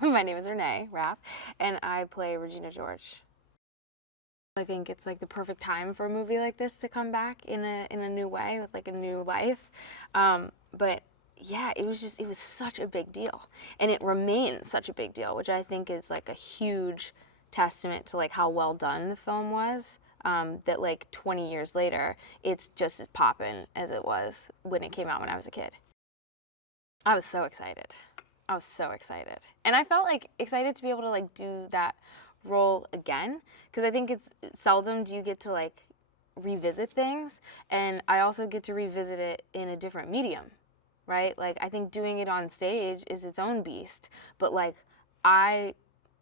My name is Renee Rapp, and I play Regina George. I think it's like the perfect time for a movie like this to come back in a new way with like a new life. But yeah, it was such a big deal, and it remains such a big deal, which I think is like a huge testament to like how well done the film was. That like 20 years later, it's just as poppin' as it was when it came out when I was a kid. I was so excited. I was so excited. And I felt like excited to be able to like do that role again, because I think it's seldom do you get to like revisit things, and I also get to revisit it in a different medium, right? Like I think doing it on stage is its own beast, but like I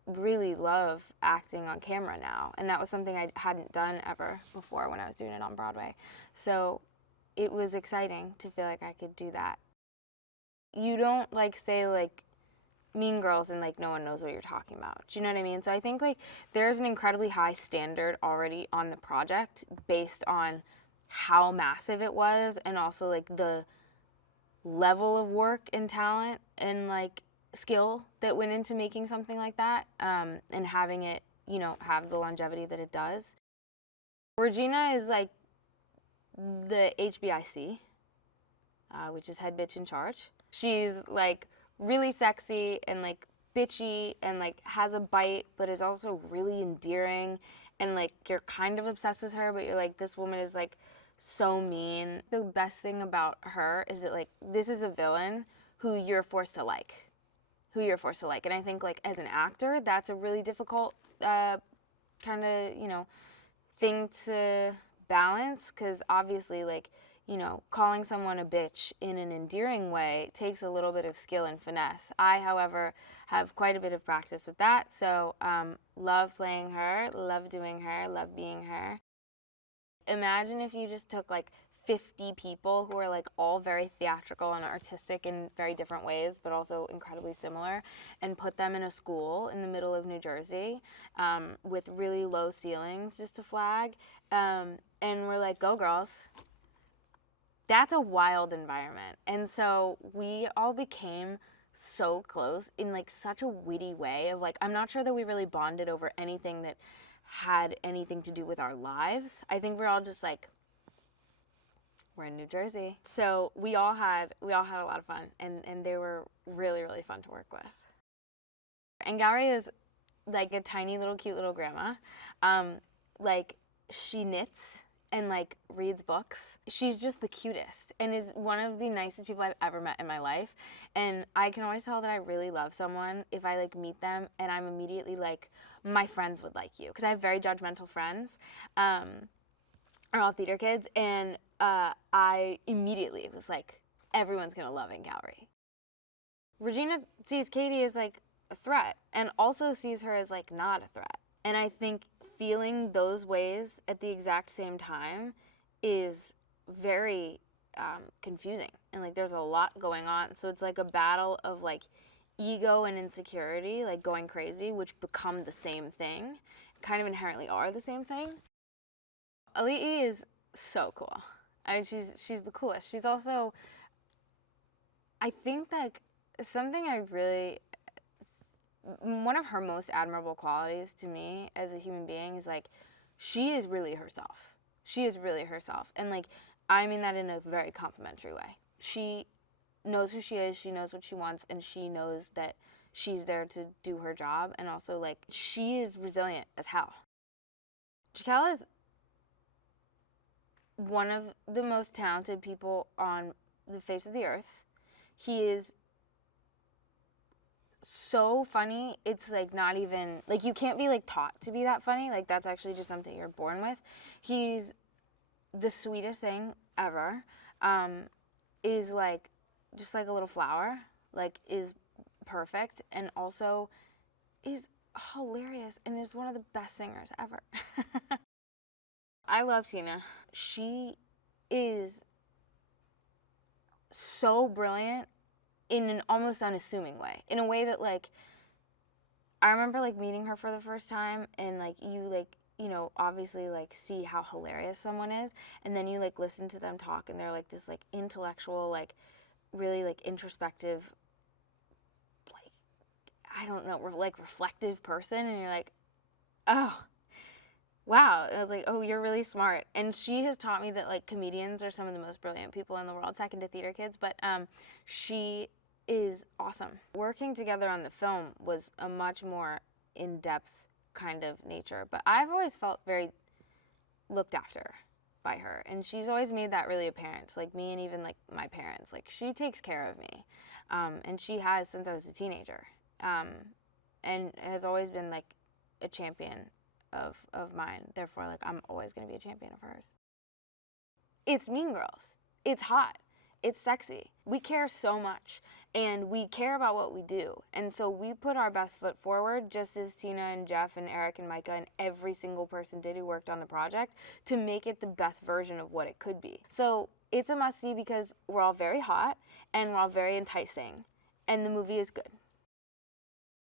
really love acting on camera now, and that was something I hadn't done ever before when I was doing it on Broadway. So it was exciting to feel like I could do that. You don't like say like Mean Girls and like no one knows what you're talking about. Do you know what I mean? So I think like there's an incredibly high standard already on the project based on how massive it was, and also like the level of work and talent and like skill that went into making something like that, and having it, you know, have the longevity that it does. Regina is like the HBIC, which is head bitch in charge. She's like really sexy and like bitchy and like has a bite, but is also really endearing, and like you're kind of obsessed with her, but you're like, this woman is like so mean. The best thing about her is that like this is a villain who you're forced to like. And I think like as an actor, that's a really difficult kind of, you know, thing to balance, because obviously like, you know, calling someone a bitch in an endearing way takes a little bit of skill and finesse. I, however, have quite a bit of practice with that, so love playing her, love doing her, love being her. Imagine if you just took like 50 people who are like all very theatrical and artistic in very different ways, but also incredibly similar, and put them in a school in the middle of New Jersey with really low ceilings just to flag, and we're like, go girls. That's a wild environment. And so we all became so close in like such a witty way of like, I'm not sure that we really bonded over anything that had anything to do with our lives. I think we're all just like, we're in New Jersey. So we all had a lot of fun, and they were really, really fun to work with. Angourie is like a tiny little cute little grandma. Like she knits and like reads books. She's just the cutest and is one of the nicest people I've ever met in my life. And I can always tell that I really love someone if I like meet them and I'm immediately like, my friends would like you, because I have very judgmental friends. Are all theater kids, and I immediately was like, everyone's gonna love Angourie. Regina sees Cady as like a threat, and also sees her as like not a threat. And I think feeling those ways at the exact same time is very confusing, and like there's a lot going on. So it's like a battle of like ego and insecurity, like going crazy, which become the same thing, kind of inherently are the same thing. Auliʻi is so cool. I mean, she's the coolest. She's also, I think that something one of her most admirable qualities to me as a human being is like, she is really herself. She is really herself. And like, I mean that in a very complimentary way. She knows who she is, she knows what she wants, and she knows that she's there to do her job. And also like, she is resilient as hell. Jaquel is one of the most talented people on the face of the earth. He is so funny, it's like not even, like you can't be like taught to be that funny, like that's actually just something you're born with. He's the sweetest thing ever, is like, just like a little flower, like is perfect, and also is hilarious and is one of the best singers ever. I love Tina. She is so brilliant in an almost unassuming way, in a way that like, I remember like meeting her for the first time, and like you know, obviously like see how hilarious someone is, and then you like listen to them talk, and they're like this like intellectual, like really like introspective, like I don't know, like reflective person, and you're like, oh, wow. I was like, oh, you're really smart. And she has taught me that like comedians are some of the most brilliant people in the world, second to theater kids, but she is awesome. Working together on the film was a much more in-depth kind of nature, but I've always felt very looked after by her, and she's always made that really apparent, like me and even like my parents. Like, she takes care of me, and she has since I was a teenager, and has always been like a champion of mine. Therefore, like, I'm always going to be a champion of hers. It's Mean Girls. It's hot. It's sexy. We care so much, and we care about what we do. And so we put our best foot forward, just as Tina and Jeff and Eric and Micah and every single person did who worked on the project, to make it the best version of what it could be. So it's a must-see because we're all very hot, and we're all very enticing, and the movie is good.